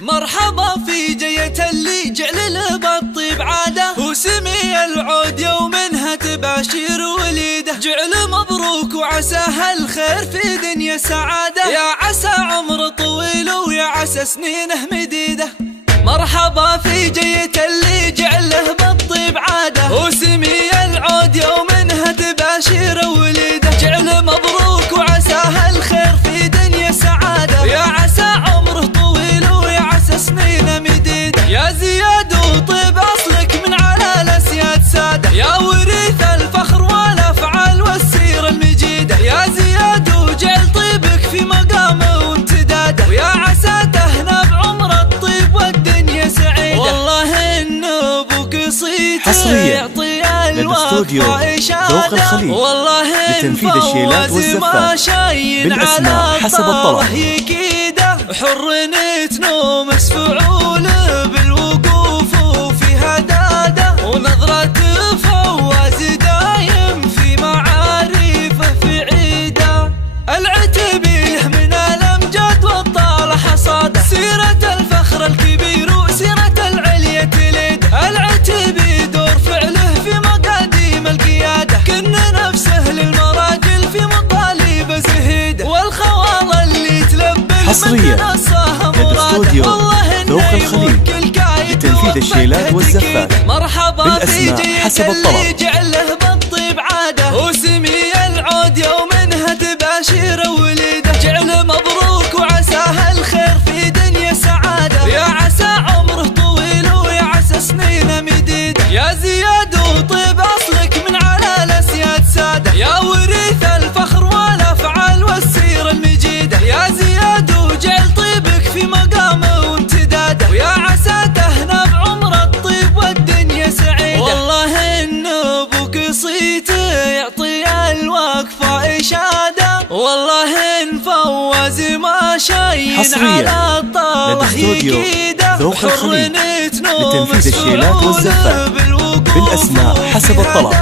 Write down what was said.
مرحبا في جية اللي جعل الطيب عاده، وسمي العود يومها تباشر وليده. جعل مبروك وعساها الخير في دنيا سعاده، يا عسى عمر طويل ويا عسى سنينه مديده. مرحبا في جية اللي جعله بالطيب عاده، وسمي العود يومها تباشر وليده. جعل مبروك وعساها الخير في دنيا سعاده، يا عسى عمره طويل ويا عسى سنينه مديده. يا زياد وطيب اصلك من على الاسياد ساده، يا وريث الفخر والافعال والسيره المجيده. يا زياد وجعل طيبك في مقامه وامتداده، ويا عسى تهنى بعمر الطيب والدنيا سعيده. والله ان ابوك صيت يعطي الوقفه اشاده، والله لتنفيذ الشيلات والزفات بالأسماء حسب الطلب. حر نتنو مسفعول بالوقوف وفي هداده، ونظرة فواز دايم في معارفه في عيده. العتبي من الامجاد والطال حصاده، سيرة الفخر الكبير وسيرة العليا تليد. العتبي دور فعله في مقاديم القياده، كن نفسه للمراجل في مطالب زهيده. والخواض اللي تلبي حصريا لدى استوديو ذوق الخليج لتنفيذ الشيلات والزفات بالأسماء حسب الطلب. جعله بالطيب عاده، وسمي العود يومها تباشر وليده. جعل مبروك وعساها الخير في دنيا سعاده، يا عسى عمره طويل ويا عسى سنينه مديده. يا زياد وطيب اصلك من على الاسياد ساده، يا وريث الفخر والافعال والسيره المجيده. يا زياد وجعل طيبك في مقامه وامتداده، ويا عسى تهنى بعمر الطيب والدنيا سعيده. والله ان ابوك صيت يعطي الوقفه اشاده، والله ان فواز ما شين على الطاوله يكيده. ذوق الخليج لتنفيذ الشيلات والزفات بالأسماء حسب الطلب.